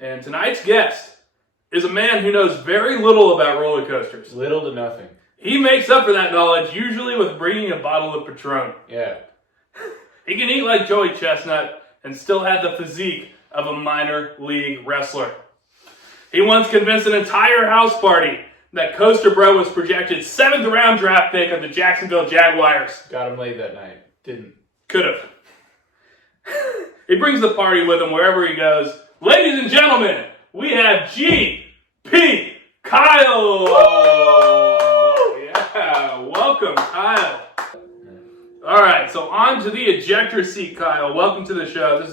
And tonight's guest is a man who knows very little about roller coasters. Little to nothing. He makes up for that knowledge usually with bringing a bottle of Patron. Yeah. He can eat like Joey Chestnut and still have the physique of a minor league wrestler. He once convinced an entire house party that Coaster Bro was projected 7th round draft pick of the Jacksonville Jaguars. Got him laid that night. Didn't. Could've. He brings the party with him wherever he goes. Ladies and gentlemen, we have G.P. Kyle. Woo! Yeah, welcome, Kyle. All right, so on to the ejector seat, Kyle. Welcome to the show.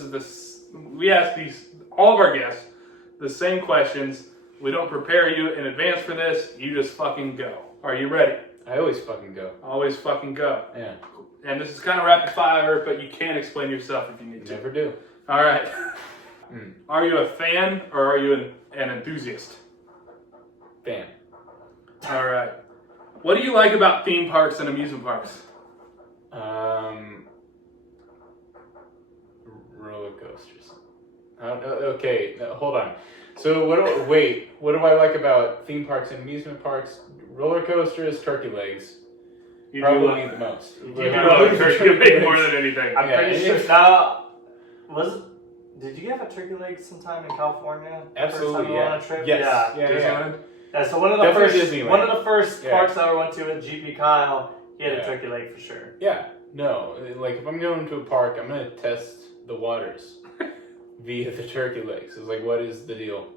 We ask all of our guests the same questions. We don't prepare you in advance for this. You just fucking go. Are you ready? I always fucking go. Always fucking go. Yeah. And this is kind of rapid fire, but you can explain yourself if you need to. Never do. All right. Are you a fan or are you an enthusiast? Fan. All right. What do you like about theme parks and amusement parks? Roller coasters. Okay, hold on. So what do I like about theme parks and amusement parks? Roller coasters, turkey legs. You Probably do the most. You love turkey leg more than anything. I'm pretty sure. Did you have a turkey leg sometime in California? Absolutely, First time you went on a trip? Yes. Yeah. So one of the first parks I ever went to with GP Kyle, he had a turkey leg for sure. Yeah. No, like if I'm going to a park, I'm gonna test the waters via the turkey legs. It's like, what is the deal?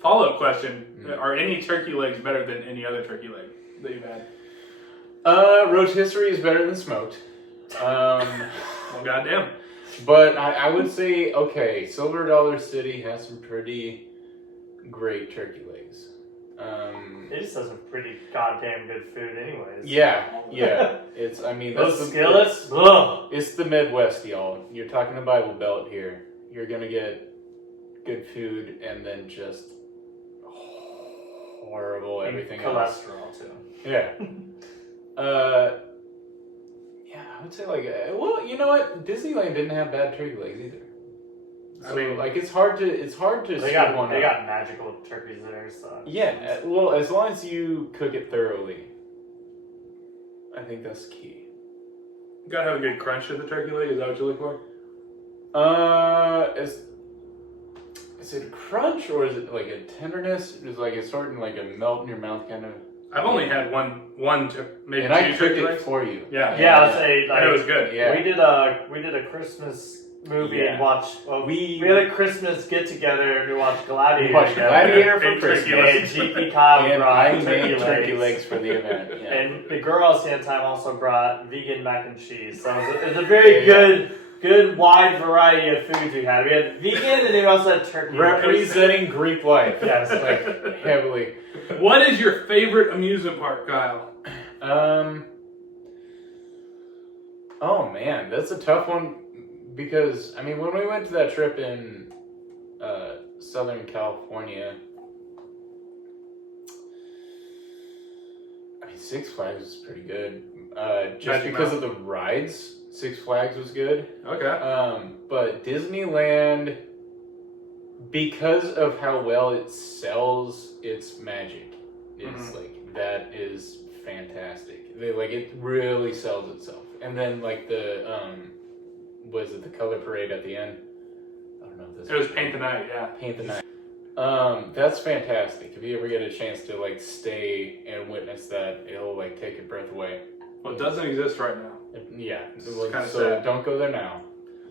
Follow-up question. Are any turkey legs better than any other turkey leg that you've had? Rotisserie is better than smoked. Well, goddamn. But I would say, okay, Silver Dollar City has some pretty great turkey legs. It just has some pretty goddamn good food anyways. Yeah. Those skillets? It's the Midwest, y'all. You're talking the Bible Belt here. You're gonna get good food and then just horrible everything else. Cholesterol too. Yeah. I would say well, you know what? Disneyland didn't have bad turkey legs either. So, it's hard to They got magical turkeys there, so. Yeah, well, as long as you cook it thoroughly, I think that's key. You gotta have a good crunch to the turkey leg. Is that what you look for? Is it a crunch or is it like a tenderness? Is like it's sort of like a melt in your mouth kind of. I've only had one maybe and two I cooked turkey it legs for you. Yeah, I'd say I know it was good. Yeah. We did a Christmas movie and watched. We had a Christmas get together and we watched Gladiator. We watched Gladiator for Christmas. Christmas. And GP Kyle and brought I made turkey legs for the event. Yeah. And the girl at the same time also brought vegan mac and cheese. So it was a very good wide variety of foods we had. We had vegan and then we also had turkey. Representing Greek life. Yes, like heavily. What is your favorite amusement park, Kyle? Oh man, that's a tough one because when we went to that trip in Southern California, Six Flags was pretty good. Just because of the rides, Six Flags was good. Okay. But Disneyland, because of how well it sells its magic, it's that is fantastic. It really sells itself. And then was it the color parade at the end? I don't know if this. It was Paint the Night. Yeah. Paint the Night. That's fantastic. If you ever get a chance to stay and witness that, it'll take your breath away. Well, it doesn't exist right now. Yeah. Kind of so sad. Don't go there now.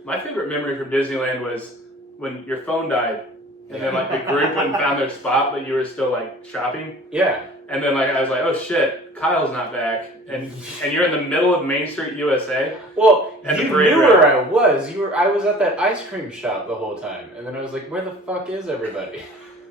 My favorite memory from Disneyland was when your phone died, and then the group went and found their spot, but you were still shopping. Yeah. And then I was like, oh shit, Kyle's not back, and you're in the middle of Main Street, USA. Well, and you knew where I was. I was at that ice cream shop the whole time, and then I was like, where the fuck is everybody?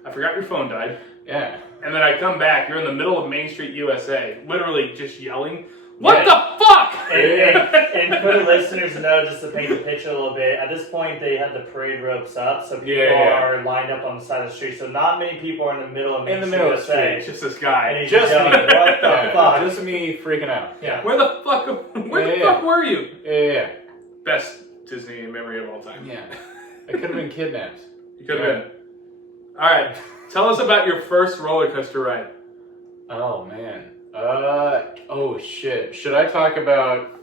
I forgot your phone died. Yeah. And then I come back, you're in the middle of Main Street, USA, literally just yelling, what the fuck? And for the listeners to know, just to paint the picture a little bit, at this point they had the parade ropes up, so people are lined up on the side of the street. So not many people are in the middle of Main Street, USA. It's just this guy. And just me. What the fuck? Just me freaking out. Yeah. Where the fuck were you? Yeah. Best Disney memory of all time. Yeah. I could have been kidnapped. You could have been. All right. Tell us about your first roller coaster ride. Oh man. Oh shit. Should I talk about?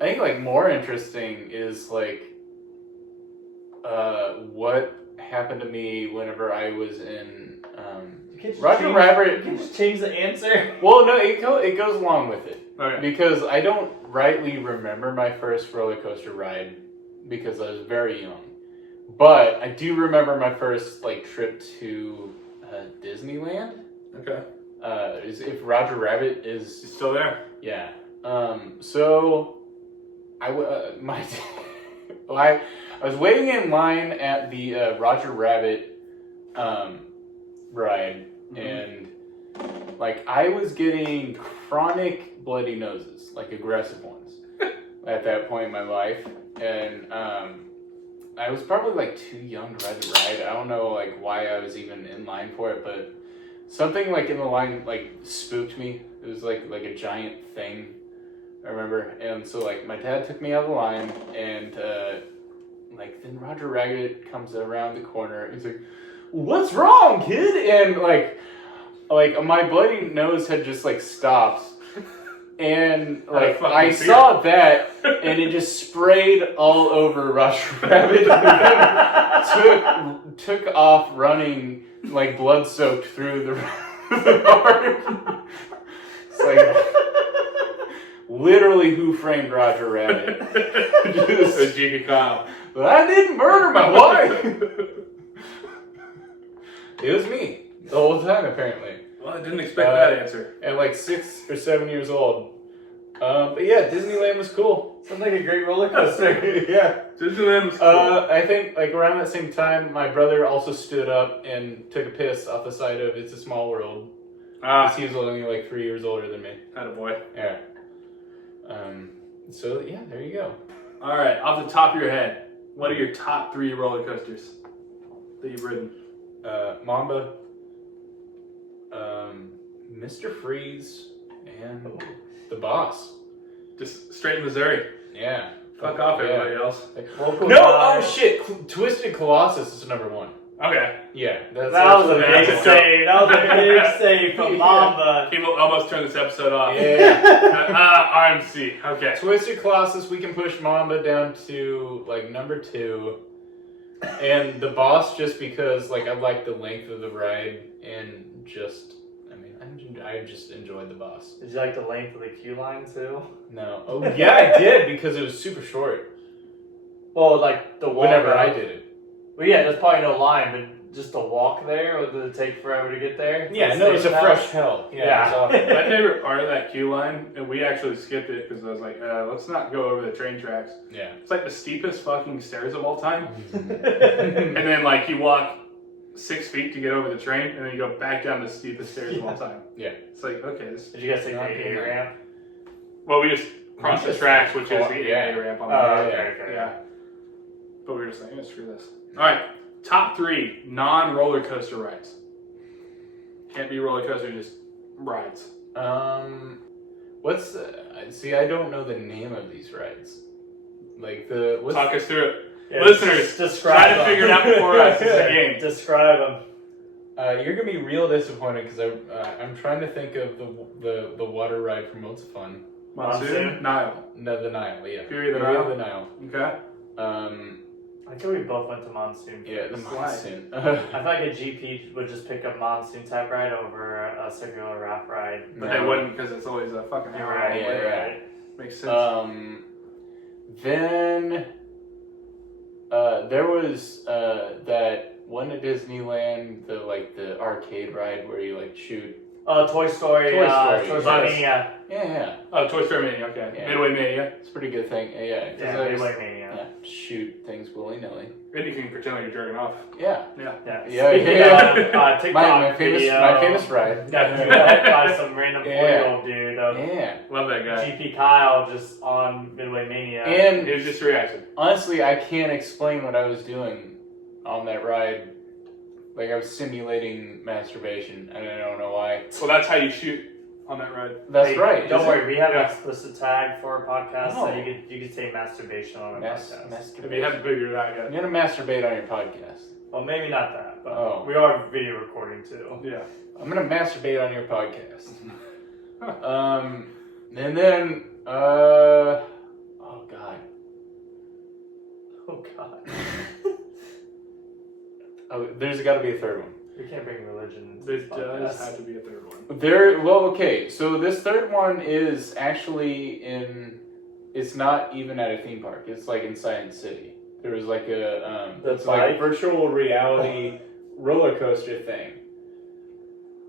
I think like more interesting is like what happened to me whenever I was in Roger Rabbit. You can just change the answer. Well, no, it goes along with it. Okay. Because I don't rightly remember my first roller coaster ride because I was very young. But I do remember my first like trip to Disneyland. Okay. If Roger Rabbit is He's still there. yeah. So I I was waiting in line at the Roger Rabbit ride, and like I was getting chronic bloody noses, like aggressive ones, at that point in my life, and I was probably like too young to ride the ride. I don't know like why I was even in line for it, but something like in the line like spooked me. It was like a giant thing, I remember. And so like my dad took me out of the line, and like then Roger Rabbit comes around the corner. He's like, "What's wrong, kid?" And like my bloody nose had just like stopped. And like I saw that, and it just sprayed all over Roger Rabbit. took off running like blood soaked through the park. It's like literally Who Framed Roger Rabbit. Just Jiggy Kyle. But I didn't murder my wife. It was me the whole time apparently. Well, I didn't expect that answer. At like 6 or 7 years old. But yeah, Disneyland was cool. Sounds like a great roller coaster. Yeah. Disneyland was cool. I think like around that same time, my brother also stood up and took a piss off the side of It's a Small World. Because he was only like 3 years older than me. Attaboy. Yeah. So yeah, there you go. All right, off the top of your head, what are your top 3 roller coasters that you've ridden? Mamba, Mr. Freeze, and the Boss. Just straight in Missouri. Yeah. Fuck off, everybody else. Like, oh shit! Twisted Colossus is number 1. Okay. Yeah, that was a big save. That was a big save from Mamba. People almost turned this episode off. Yeah. RMC. Okay. Twisted Colossus, we can push Mamba down to like number 2. And the Boss, just because like I like the length of the ride, and just I just enjoyed the Boss. Did you like the length of the queue line too? No. Oh yeah, I did because it was super short. Well, like the walk. Whenever I did it. Well, yeah, there's probably no line, but just the walk there, or did it take forever to get there? Yeah, no, it's a fresh hell. Yeah. It was awesome. My favorite part of that queue line, and we actually skipped it because I was like, let's not go over the train tracks. Yeah. It's like the steepest fucking stairs of all time. And then like you walk 6 feet to get over the train, and then you go back down the steepest stairs of all time. Yeah. It's like, okay. Did you guys take the AA ramp? Well, we just crossed the tracks, which is the AA ramp on the okay. Yeah. But we were just like, screw this. All right. Top 3 non-roller coaster rides. Can't be roller coaster, just rides. What's see? I don't know the name of these rides. Like talk us through it. Yeah, Listeners, describe try to figure it out before us. It's a game. Describe them. You're gonna be real disappointed because I'm trying to think of the water ride from What's Fun. Monsoon? Nile. No, the Nile. Yeah. Fury of the Nile. Okay. I think we both went to Monsoon. Yeah, the Monsoon. I feel like a GP would just pick a Monsoon type ride over a circular raft ride. But they wouldn't because it's always a fucking You're right. Yeah, You're yeah. right. Makes sense. Then there was that one at Disneyland, the arcade ride where you like shoot. Toy Story. Toy Story. Toy Story Mania. Yeah. Oh, Toy Story Mania. Okay. Yeah. Midway Mania. It's a pretty good thing. Yeah. Midway Mania. Yeah. Shoot things willy nilly. And you can pretend like you're jerking off. Yeah. Speaking of TikTok my famous ride. Got to do that by some random 4-year-old dude. Yeah. Love that guy. GP Kyle just on Midway Mania. And it was just a reaction. Honestly, I can't explain what I was doing on that ride. Like I was simulating masturbation, and I don't know why. Well, that's how you shoot on that ride. That's right. Don't worry, we have an explicit tag for our podcast, Oh. so you could say masturbation on our podcast. If you haven't figured it out yet. I'm gonna masturbate on your podcast. Well, maybe not that. but we are video recording too. Yeah. I'm gonna masturbate on your podcast. And then oh god. Oh god. Oh, there's got to be a third one. We can't bring religion into There this does podcast. have to be a third one. Okay, so this third one is actually it's not even at a theme park. It's like in Science City. There was like it's like a virtual reality roller coaster thing.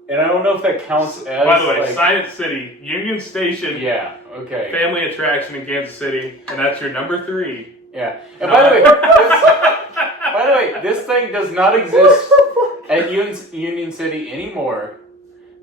And I don't know if that counts as. By the way, like, Science City, Union Station, yeah, okay. family attraction in Kansas City, and that's your number 3. Yeah. And by the way, this thing does not exist at Union City anymore.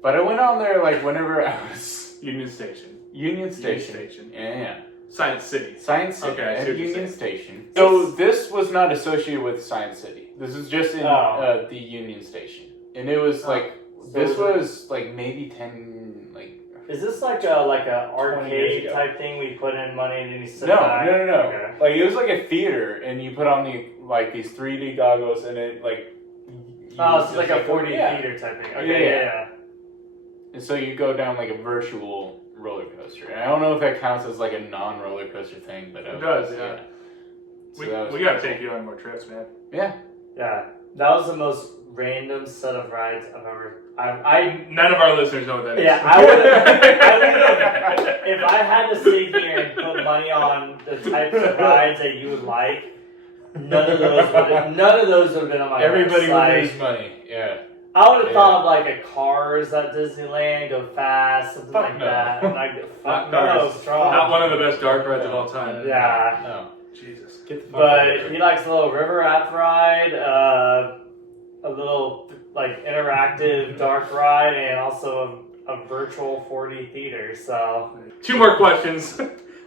But I went on there like whenever I was Union Station. Union Station. Station. Yeah. Science City. Science City Okay, I see at what you're Union saying. Station. So this was not associated with Science City. This is just in the Union Station, and it was like this was like maybe 10 like. Is this like a 20 years arcade ago. type thing? We put in money and then you sit No. back? Okay. Like it was like a theater, and you put on these 3D goggles, and it like. Oh, so it's like a 4D yeah. theater type thing. Okay, yeah. And so you go down like a virtual roller coaster. And I don't know if that counts as like a non-roller coaster thing, but It does, yeah. So We gotta take you on more trips, man. Yeah. Yeah. That was the most random set of rides I've ever. None of our listeners know what that is. Yeah, I would. If I had to sit here and put money on the types of rides that you would like, none of those would have been on my Everybody list. would lose money. Yeah. I would have thought of like a Cars at Disneyland, go fast, something Fuck like no. that. Like, Not no, Cars. strong. Not one of the best dark rides of all time. Yeah. No. Jesus. Get the fuck out of But here. he likes a little river raft ride, a little like interactive dark ride, and also a virtual 4D theater. So 2 more questions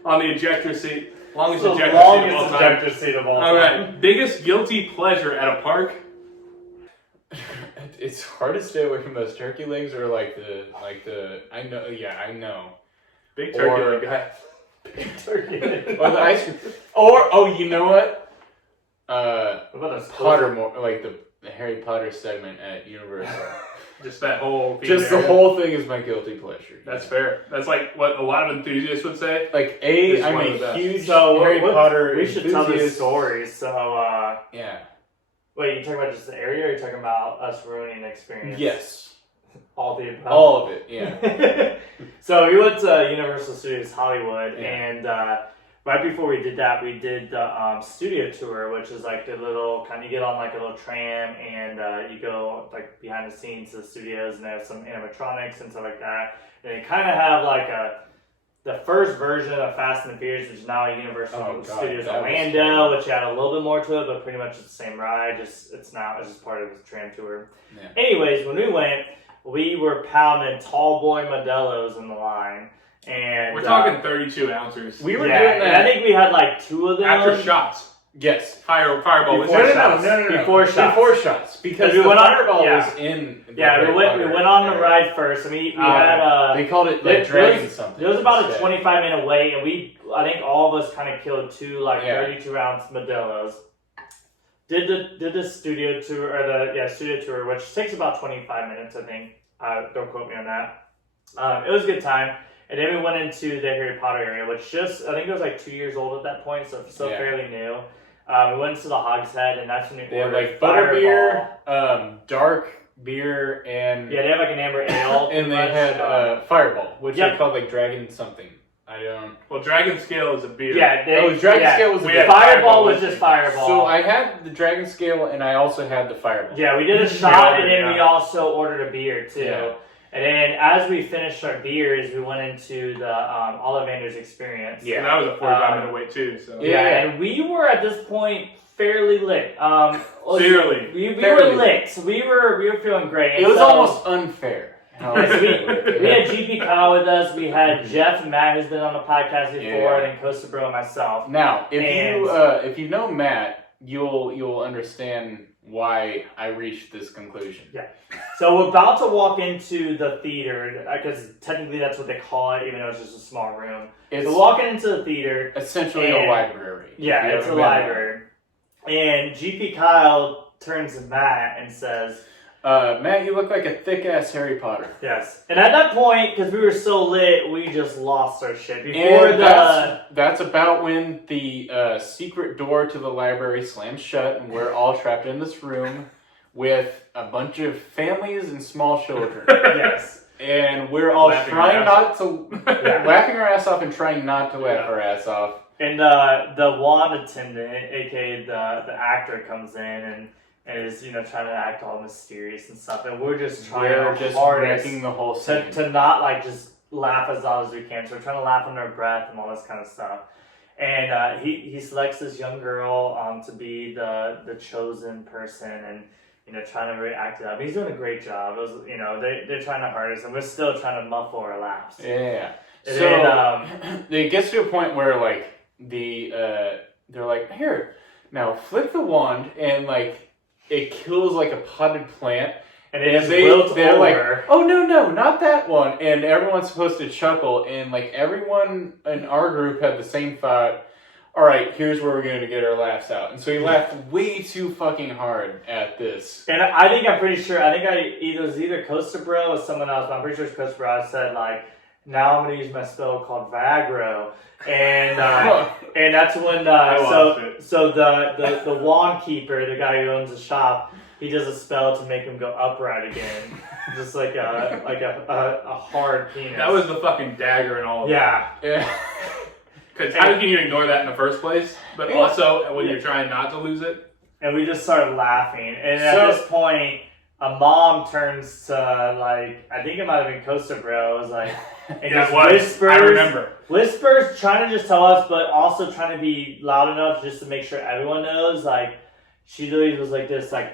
on the ejector seat. Longest the ejector seat of all longest time. ejector seat of all All time. right. Biggest guilty pleasure at a park? It's hard to stay away from those turkey legs or like the I know. Big turkey Or- leg guy. Turkey. Or the ice cream. Or you know what? What about a Pottermore, like the Harry Potter segment at Universal. Just that whole theme Just the area. whole thing is my guilty pleasure. That's fair. That's like what a lot of enthusiasts would say. Like It's I'm one of a the best. huge So Harry Potter we should tell this enthusiast. story. So Yeah. wait, you talking about just the area, or you talking about us ruining the experience? Yes. All the above. All of it. Yeah. So we went to Universal Studios Hollywood, Yeah. and right before we did that, we did the studio tour, which is like the little kind of, you get on like a little tram and you go like behind the scenes to the studios, and they have some animatronics and stuff like that. And they kind of have like the first version of Fast and the Furious, which is now at Universal Oh, God, Studios that was Orlando, terrible. which had a little bit more to it, but pretty much it's the same ride. It's just part of the tram tour. Yeah. Anyways, when we went, we were pounding tall boy Modelo's in the line, and We're talking 32 ounces. We were yeah, doing and that I think we had like 2 of them After shots. Yes. Fireball was Before in shots. shots. Before shots. Before shots. Because we the went on- fireball yeah. was in. the Yeah, we Harry went Potter on the area. ride first, and we had They called it there- like dragon there was- something. There was about a instead. 25-minute wait, and I think all of us kind of killed 2 like Yeah. 32-ounce Modelo's. Did the studio tour, or the studio tour, which takes about 25 minutes, I think. Don't quote me on that. It was a good time. And then we went into the Harry Potter area, which I think it was like 2 years old at that point, so still Yeah. fairly new. We went into the Hogshead, and that's when we They had ordered like Fireball. butterbeer, dark beer, and Yeah, they have like an amber ale. and they pretty much. had fireball, which Yep. they called like dragon something. I don't. Well, Dragon Scale is a beer. Yeah, Dragon Scale was a We beer. had Fireball was with just it. Fireball. So I had the dragon scale, and I also had the fireball. Yeah, we did a Yeah, shot, and then yeah. we also ordered a beer too. Yeah. And then as we finished our beers, we went into the Ollivander's Experience. Yeah. And that was a 45-minute wait too. So. Yeah, Yeah. and we were at this point fairly lit. Fairly. We Fairly were lit. So we were feeling great. It And was so- almost unfair. Yes, we had GP Kyle with us. We had Jeff and Matt, who's been on the podcast before, Yeah. and then Costa Bro and myself. Now, And- if you know Matt, you'll understand why I reached this conclusion. Yeah. So we're about to walk into the theater, because technically that's what they call it, even though it's just a small room. It's So walking into the theater, essentially a and- library. yeah, If you it's a haven't been there. library. And GP Kyle turns to Matt and says, Matt, you look like a thick-ass Harry Potter. yes. And at that point, because we were so lit, we just lost our shit. That's about when the secret door to the library slams shut, and we're all trapped in this room with a bunch of families and small children. Yes. And we're all trying not to... laughing our ass off and trying not to laugh our ass off. And the wand attendant, aka the actor, comes in and is trying to act all mysterious and stuff, and we're just trying our hardest wrecking the whole scene to not like just laugh as loud as we can. So we're trying to laugh under our breath and all this kind of stuff. And he selects this young girl to be the chosen person, and trying to really act it up. He's doing a great job. It was, they're trying their hardest, and we're still trying to muffle our laughs. Yeah. And so it gets to a point where like they're like, here, now flip the wand, and like it kills like a potted plant, and they're like, oh no, not that one, and everyone's supposed to chuckle, and like everyone in our group had the same thought. All right, here's where we're going to get our laughs out, and so he laughed way too fucking hard at this. And I think it was either Costa Bro or someone else, but I'm pretty sure it's Costa Bro. I said like, now I'm going to use my spell called Viagra. And and that's when so the wand keeper, the guy who owns the shop, he does a spell to make him go upright again, just like a hard penis. That was the fucking dagger and all of that. Yeah. Because how can you ignore that in the first place? But also when you're trying not to lose it. And we just started laughing, and at this point, a mom turns to like, I think it might have been Costa Bro. It was like, and just whispers. I remember. Whispers, trying to just tell us, but also trying to be loud enough just to make sure everyone knows. Like, she literally was like this, like,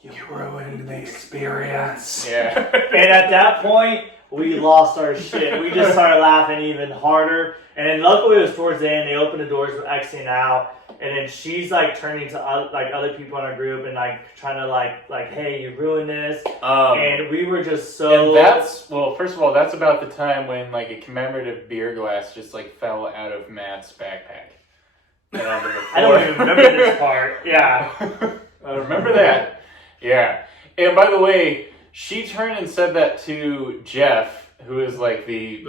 you ruined the experience. Yeah. And at that point, we lost our shit. We just started laughing even harder. And then luckily it was towards the end. They opened the doors, we're exiting out. And then she's like turning to other people in our group and like trying to like, hey, you ruined this. And we were just so. And first of all, that's about the time when like a commemorative beer glass just like fell out of Matt's backpack. I don't even remember this part. Yeah. I remember that. Yeah. And by the way, she turned and said that to Jeff, who is like the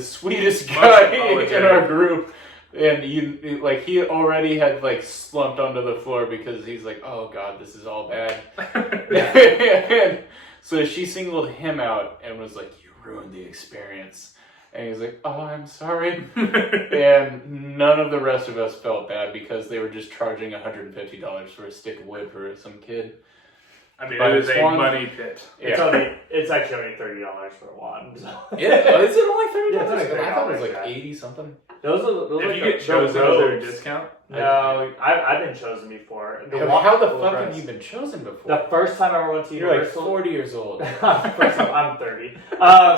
sweetest guy in our group. And he already had like slumped onto the floor because he's like, oh god, this is all bad. And so she singled him out and was like, you ruined the experience. And he's like, oh, I'm sorry. And none of the rest of us felt bad because they were just charging $150 for a stick of wood for some kid. I mean, it was a money pit. It's actually only $30 for a wand. So. Yeah, is it only $30? Yeah, I thought it was like 80 something. Those if you get chosen, is there a discount? No, I've been chosen before. How the fuck have you been chosen before? The first time I ever went to Universal. You're like 40 years old. First time, I'm 30.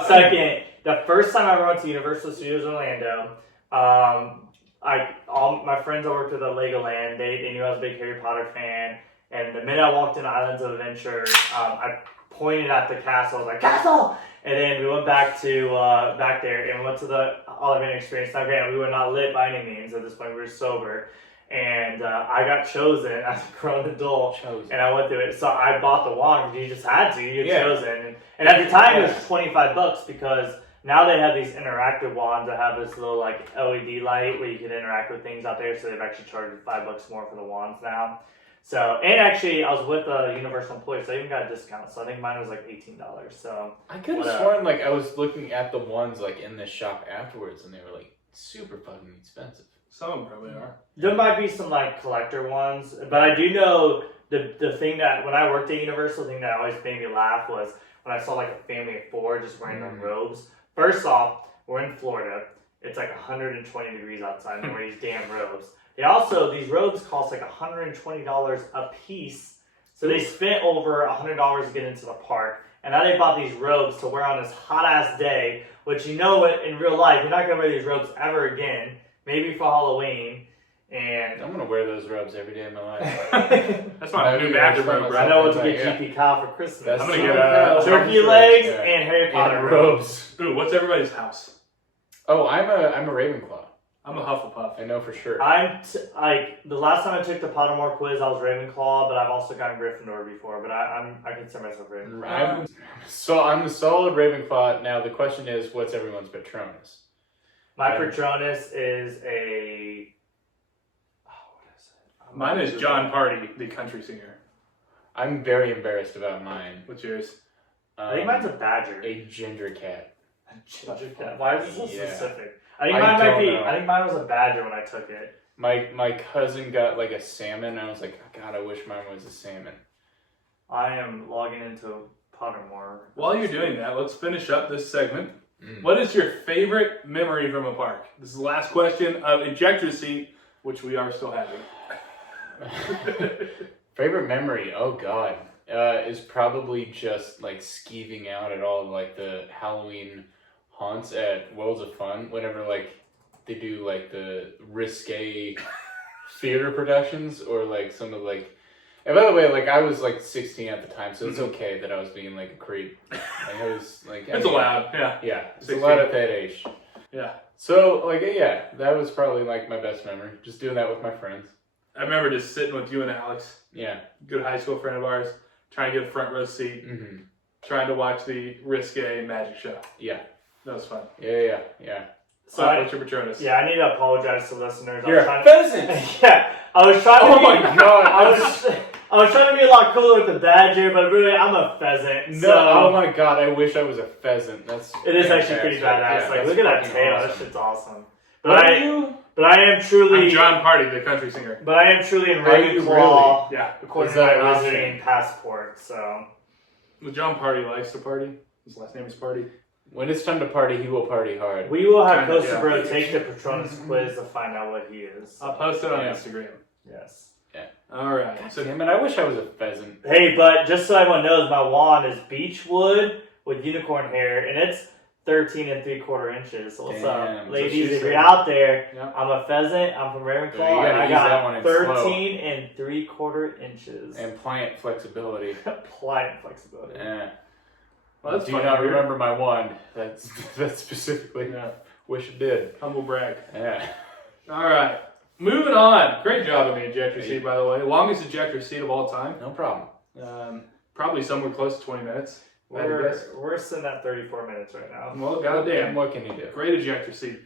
Second, the first time I ever went to Universal Studios Orlando, all my friends I worked with at Legoland, they knew I was a big Harry Potter fan. And the minute I walked in Islands of Adventure, I pointed at the castle. I was like, castle! And then we went back to back there and went to the Olivine experience. Now, granted, we were not lit by any means. At this point, we were sober. And I got chosen as a grown adult. And I went through it. So I bought the wand because you just had to. You get chosen. And at the time, it was $25 because now they have these interactive wands that have this little like LED light where you can interact with things out there. So they've actually charged $5 more for the wands now. So, and actually, I was with a Universal employee, so I even got a discount. So I think mine was like $18. So I could have sworn like I was looking at the ones like in this shop afterwards, and they were like super fucking expensive. Some of them probably are. There might be some like collector ones, but I do know the thing that when I worked at Universal, the thing that always made me laugh was when I saw like a family of 4 just wearing their robes. First off, we're in Florida. It's like 120 degrees outside, and we're wearing these damn robes. These robes cost like $120 a piece. So they spent over $100 to get into the park. And now they bought these robes to wear on this hot ass day, which in real life, you're not going to wear these robes ever again. Maybe for Halloween. And I'm going to wear those robes every day of my life. That's my new bathroom robe, bro. I know what to get GP Kyle for Christmas. I'm going to get turkey legs and Harry Potter robes. Ooh, what's everybody's house? Oh, I'm a Ravenclaw. I'm a Hufflepuff. I know for sure. Like the last time I took the Pottermore quiz, I was Ravenclaw, but I've also gotten Gryffindor before. But I consider myself Ravenclaw. I'm the solid Ravenclaw. Now the question is, what's everyone's Patronus? My Patronus is a. What is it? Mine is John Party, the country singer. I'm very embarrassed about mine. What's yours? I think mine's a badger. A ginger cat. A ginger cat. Why is this so Yeah. specific? I think mine might be. I think mine was a badger when I took it. My cousin got like a salmon. And I was like, God, I wish mine was a salmon. I am logging into Pottermore. While you're doing that, let's finish up this segment. What is your favorite memory from a park? This is the last question of Ejector Seat, which we are still having. Favorite memory? Oh God, is probably just like skeeving out at all of like the Halloween haunts at Worlds of Fun. Whenever like they do like the risque theater productions or like some of like. And by the way, like I was like 16 at the time, so it's okay that I was being like a creep. Like I was like, It's allowed, yeah. Yeah, it's 16. allowed at that age. Yeah. So like yeah, that was probably like my best memory. Just doing that with my friends. I remember just sitting with you and Alex, Yeah. good high school friend of ours, trying to get a front row seat, trying to watch the risque magic show. Yeah. That was fun. Yeah. So what's your Patronus? Yeah, I need to apologize to listeners. You're a pheasant. Yeah, I was trying to. Oh my God. I was trying to be a lot cooler with the badger, but really, I'm a pheasant. No, So oh my God, I wish I was a pheasant. That's it is actually fantastic. pretty badass. Yeah, like, that's look at that fucking tail. awesome. That shit's awesome. What are you? But I am truly. I'm John Party, the country singer. But I am truly in Are you Ravenclaw, Yeah. according Is to my that last really? name passport. So Well, John Party likes to party. His last name is Party. When it's time to party, he will party hard. we will have Kinda, Costa yeah. Bro take the Patronus quiz to find out what he is. I'll post it on Yeah. Instagram. Yes. All right. So Damn it, I wish I was a pheasant. Hey, but just so everyone knows, my wand is beechwood with unicorn hair, and it's 13 3/4 inches. So what's Damn, up, so ladies? she's If you're a- out there, Yeah. I'm a pheasant. I'm from Ravenclaw, Yeah, you gotta and I use that one got in slow. 13 3/4 inches. And pliant flexibility. Pliant flexibility. Eh. Well, that's Do funny. not remember my wand. That's specifically. Yeah. Wish it did. Humble brag. Yeah. All right. Moving on. Great job on the ejector seat, by the way. Longest ejector seat of all time. No problem. Probably somewhere close to 20 minutes. I'd guess. We're sitting at 34 minutes right now. Well, goddamn. What can you do? Great ejector seat.